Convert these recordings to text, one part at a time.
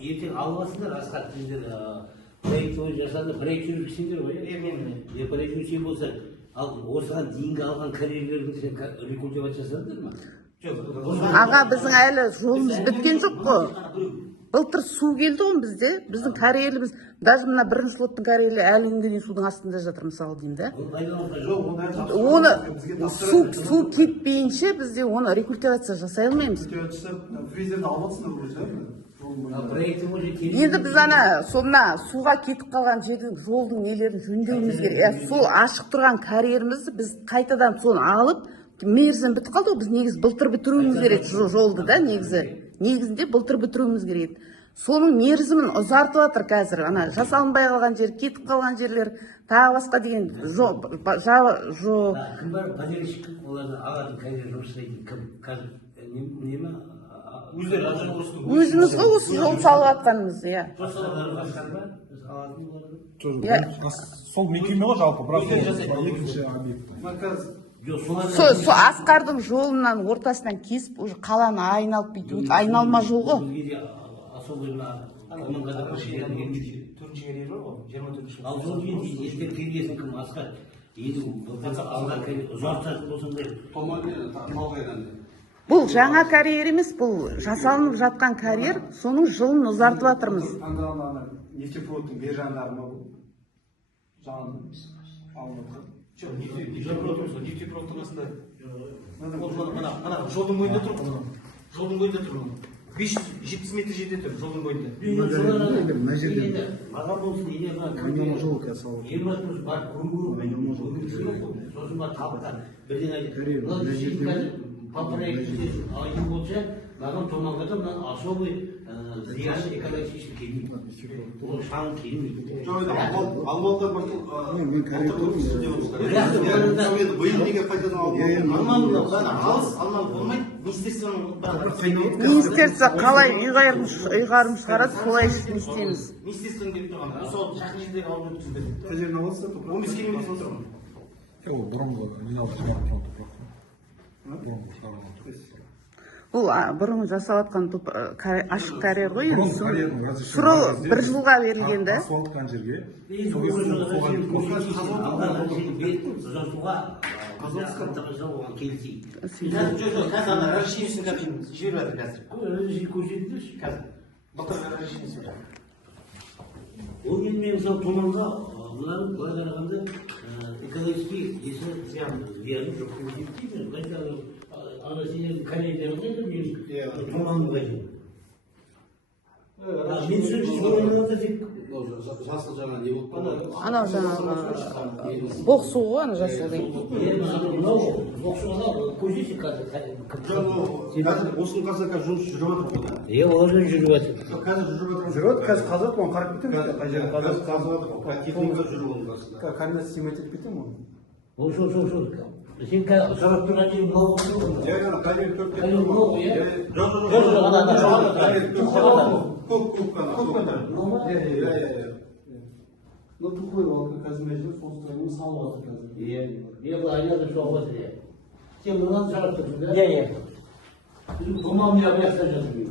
ертең албасыңдар Асқар сендер проект жасады, проект жүргізсеңдер ғой. Проект жүргізген болса, ал осыған дейінгі алған карьерлеріңді сен рекультивация жасадыңдар ма? Аға, біздің әлі жолымыз біткен жоқ қой. Былтыр су келді ғой бізде. Біздің карьерліміз, даже мына бірінші лоттың карьерлі әлі күнге дейін судың астында жатыр, мысалы деймін да. Оны су кетпейінше бізде оны рекультивация жасай алмаймыз. Енді біз ана сонда суға кетіп қалған жердің жолдың нелерін жөндеуіміз керек. Сол ашық тұрған карьерімізді біз қайтадан соны алып, мерзім бітіп қалды ғой, біз негізі былтыр бітіруіміз керек жолды да, негізінде былтыр бітіруіміз керек. Соның мерзімін ұзартып жатыр қазір. Ана жасалынбай қалған жер, кетіп қалған жерлер, тағы басқа деген Кім бар, поделщик, оларды алатын карьер жұмыс істейтін кім? Қазір не ма? өзіміз ғой осы жол салып жатқанымыз, иә. Сол мекеме ғой жалпы, бірақ екінші объект. Сол Асқардың жолынан ортасынан кесіп, уже қаланы айналып бүйтіп, айналма жол ғой. Төртінші карьер бар ғой, 24 жыл. Ал сол жерде ертең келгесін кім Асқар? Енді алған карьер ұзартатын болсаңдар. Бұл жаңа карьер емес, бұл жасалынып жатқан карьер, соның жылын ұзартып жатырмыз. Нефтепроводтың бер жағындағы ма бұл? Нефтепроводтың астында. Ана жолдың бойында тұр. Жолдың бойында тұр. 570 метр жерде тұр, жолдың бойында. Маған болсын, сосын бар табыдан бірден айтып, по проекту айын болса, маған томалғада мынан особый зиян экологический келмейді. Ол шағын келмейді. Алмалда Министерство қалай ұйғарым шығарады, солай істейміз. Министерствоның келіп тұрған, сол жақын жердегі ауылды өткізді. 15 километр тұрған. Бұл бұрын жасалатқан ашық карьер ғой, сұры бір жылға берілген да. Ол енді мен мысалы Томанға бұлардың былай қарағанда экологический зияны жоқ деп есептеймін. Ана сендердің карьерлерің қайда мен Томанға қайда? Мен сөйтіп жасыл жаңа не болып қалды? Анау жаңағы боқсу ғой, ана жасыл деген. Боқсуға көзесі қазір. Осының қазір жұмыс жүріп жатыр ғой. Олардан жүріп жатыр. Қазір жүріп жатыр. Жүріп, қазір қазір оны қарап кетеміз. Қазір техника жүріп жатыр. Камера снимать етіп кетемін оны. Ол. Сен сұрап тұрған жерің мынау ғой. Жаңа камера төртке тұр ғой. Ну, тухой ол қазір мәжіліс солтүстігін салып жатыр қазір. Бұл айналып соғып жатыр. Сен мынаны сұрап тұрсың да? Bizim Tomam yapıyasına çalışıyor.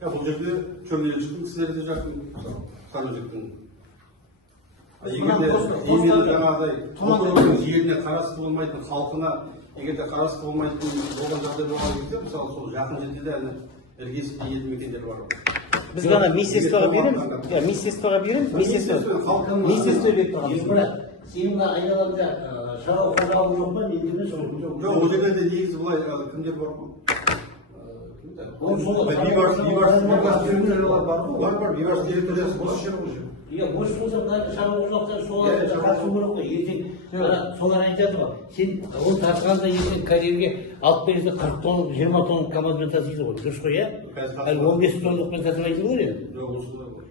Bu жерде çölüye çıktım, sizlere de жақын tanıcıktım. Егерде жаңағыдай толтырудың жеріне қарасты болмайтын, халқына егерде қарасты болмайтын болған жағдай болған кезде, мысалы сол жақын жерде де іргесінде елді мекендер бар. Біз ғана министерствоға береміз, министерство беріп тұрғанбыз. Сенің айналаңда шаруа қожалығы жоқ па, менде емес жоқ. Жоқ, ол жерде де негізі былай кімдер бар ма? Бар, бейбарыс территориясы бос жер ғой. Бос болса, шаруа қожалықтар соларға қатысу керек қой. Ертең солар айтады ғой, сен ол тасқанда ертең карьерге алып берсе 40 тонна, 20 тонна КамАЗбен тасиды ғой. Дұрыс қой, иә? Әлі 15 тоннақпен тасымайтын ғой енді.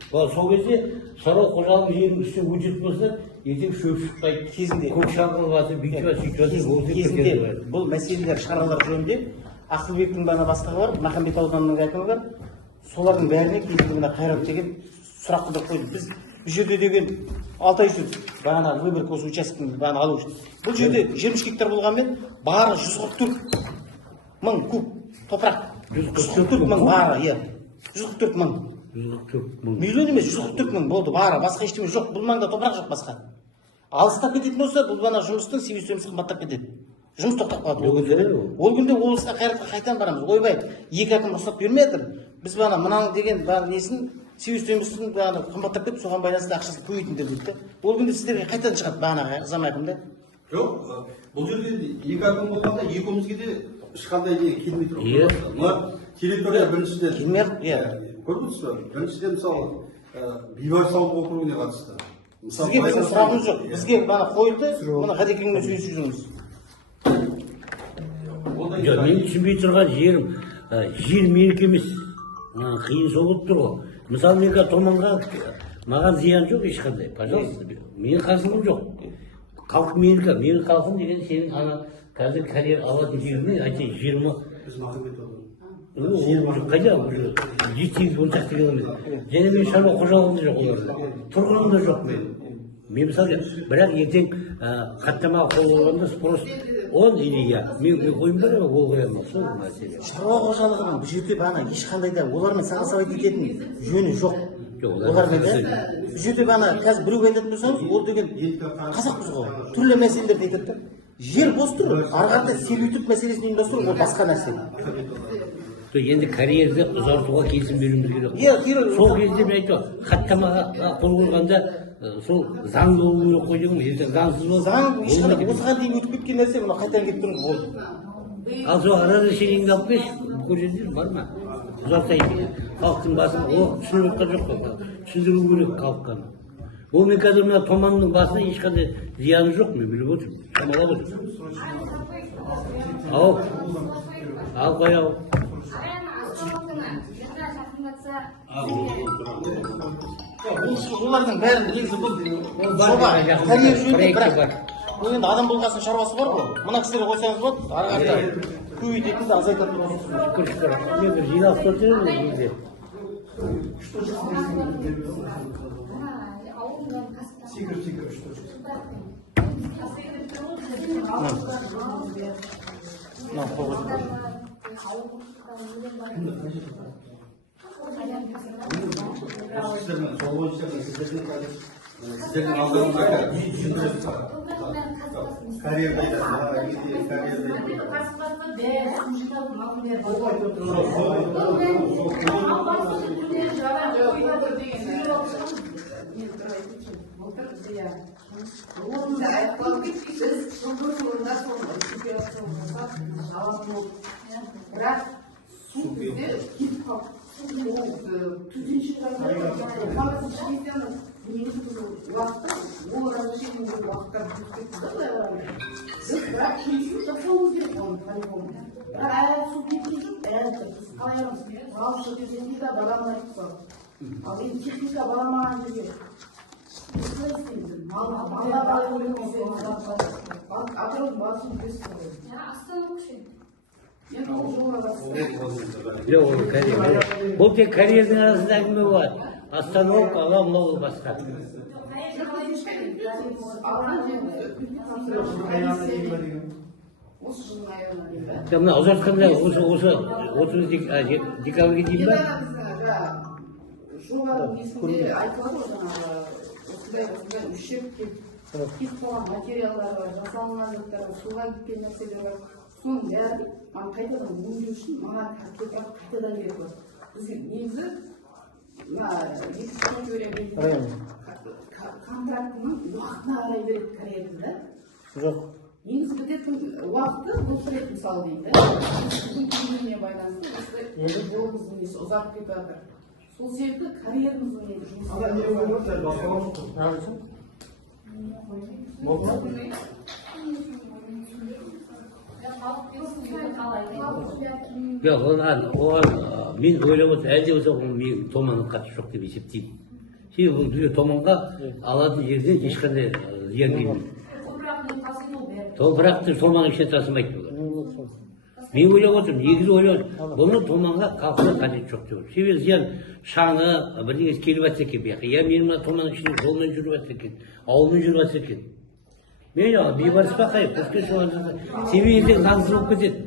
Сол кезде шаруа қожалығының жерінің үстіне өтіп болса, ертең шөп шықпайды. Кезінде көк шағын басы, бүйтіп кезінде бұл мәселелер шаралар жөнінде Ақылбектің бана бастығы бар, Махамбет ауданының әкімі бар. Солардың бәріне келіп мына Қайрат деген сұрақ қойдық қойды. Біз бұл жерде деген 6 ай жүрдік. Бағана выборка осы учаскені бағана алу үшін. Бұл жерде 20 гектар болғанмен бары 144 мың куб топырақ. 144 мың бары, иә. 144 мың. 144 мың. Миллион емес, 144 мың болды бары, басқа ештеме жоқ. Бұл маңда топырақ жоқ басқа. Алыстап кететін болса, бұл бана жұмыстың себеп-себебі қымбаттап кетеді. Жұмыс тоқтап қалады ол күнде. Ол күнде облысқа қайтадан барамыз. Ойбай, екі әкім рұқсат бермей жатыр. Біз бана мынаның деген бана несін себеп-себебін бана қымбаттап кетіп, соған байланысты ақшасын көбейтіңдер дейді. Ол күнде сіздерге қайтадан шығады бағанағы зам әкім да. Жоқ, бұл жерде екі әкім болғанда екеумізге де ешқандай не келмей тұр. Мына территория біріншіден көрдіңіз бе? Біріншіден мысалы Бейбарыс-ауылдық округіне қатысты. Сізге біздің сұрағымыз жоқ. Бізге бана қойылды, мына Ғадекеңмен сөйлесіп жүрміз. Жоқ, мен түсінбей тұрған жерім, жер менікі емес. Қиын сол болып тұр ғой. Мысалы мен Томанға маған зиян жоқ ешқандай. Пожалуйста, менің қарсылығым жоқ. Халық менікі, менің халқым деген сенің ана қазір карьера алатын жеріңе айтайын 20. Біз Махамбетов. Қайда уже 18-16 километр. Және мен шаруа қожалығым да жоқ оларда. Тұрғыным да жоқ мен. Мен мысалы, бірақ ертең хаттамаға қол қойғанда спрос он или я. Мен қойым бар ма, қол қоямын. Сол мәселе. Шаруа қожалығының бұл жерде бана ешқандай да олармен сағасабай ететін жөні жоқ. Олармен да. Бұл жерде бана қазір біреу айтатын болсаңыз, ол деген қазақпыз ғой. Түрлі мәселелерді айтады. Жер бос тұр, арғарда сервитут мәселесін ұйымдастыру ол басқа нәрсе. Енді карьерді ұзартуға келісім беруіміз керек. Сол кезде мен айтып, хаттамаға қол қойғанда сол заңды болуы керек қой деген. Заңсыз бол. Заң ешқандай осыған дейін өтіп кеткен нәрсе, мына қайтадан кетіп тұрмыз болды. Ал сол разрешениеңді алып берші, бұл жердер бар ма? Ұзартайын. Халықтың басын түсініп отқан жоқ қой. Түсіндіру керек халыққа. Ол мен қазір мына Томанның басына ешқандай зияны жоқ, мен біліп отырмын. Шамалап отырмын. Ал қой ау. Олардың бәрін негізі бұл жоба карьер жөнінде, бірақ бұл енді адам болғасын шаруасы бар ғой. Мына кісілерге қойсаңыз болады, арғарда көбейтетін де азайтатын болады. Мен бір жиналып тұрдым енді. Сіздердің алдыңызда карьерда бірақ су бізде кетіп қалды. Төтенше уақытта ол разрешениемен уақытта біз бірақ келісім жасауымыз керек оны по-любому. Бірақ әлі су кеткен жоқ, әлі біз қалаймыз. Малшы кезеңде де баламын айтып қалды. Ал енді техника баламаған жерге қалай істейміз? Мала атырау басын бес қалайды. Бұл тек карьердің арасында әңгіме болады. Остановка, ала мынау басқа. Мына ұзартқанда осы 30 декабрьге дейін ба? Жобаның несінде айтылады жаңағы осындай ущерб кетіп қалған материалдар бар, жасалынған заттар бар, суға кеткен нәрселер бар. Соның бәрін қайтадан өңдеу үшін маған қайтадан керек бар. Бізге негізі контрактының уақытына қарай береді карьерді да? Жоқ. Негізі бітетін уақыты бұл сұрет мысалы дейді. Біздің күніне байланысты жолымыздың несі ұзақ кетіп жатыр. Сол себепті карьеріміздің оған мен ойлап отырмын, әлде болса мен Томанның қатысы жоқ деп есептеймін. Себебі бұл бізге Томанға алатын жерден ешқандай зиян келмейді. Топырақты Томанның ішіне тасымайды бұлар. Мен ойлап отырмын, негізі ойлап отырмын, бұны Томанға халқына қажет жоқ деп. Себебі зиян шаңы бірдеңесі келіп жатса екен бұяққа. Я менің Томанның ішінде жолмен жүріп жатса екен, ауылмен жүріп жатса екен. Мен Бейбарыс Бақаев, өскен шоғанжылды. Себебі ертең заңсыз болып кетеді.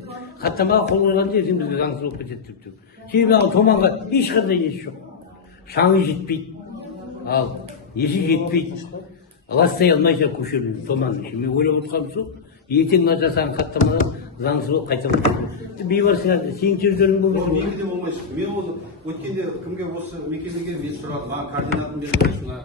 хаттамаға қол қойғанда ертең бізге заңсыз болып кетеді деп тұр. Себебі ана томанға ешқандай несі жоқ. Шаңы жетпейді, ал несі жетпейді. Ластай алмайша көшірілді томанның іші. Мен ойлап отырғаным сол, ертең мына жасаған хаттамадан заңсыз болып қайта болады. Бейбарыс сенің сөздерің Ол болды. менікі де болмай шықты. Мен оны өткенде кімге осы мекемеге мен сұрадым, маған координатын беріңдерші, мына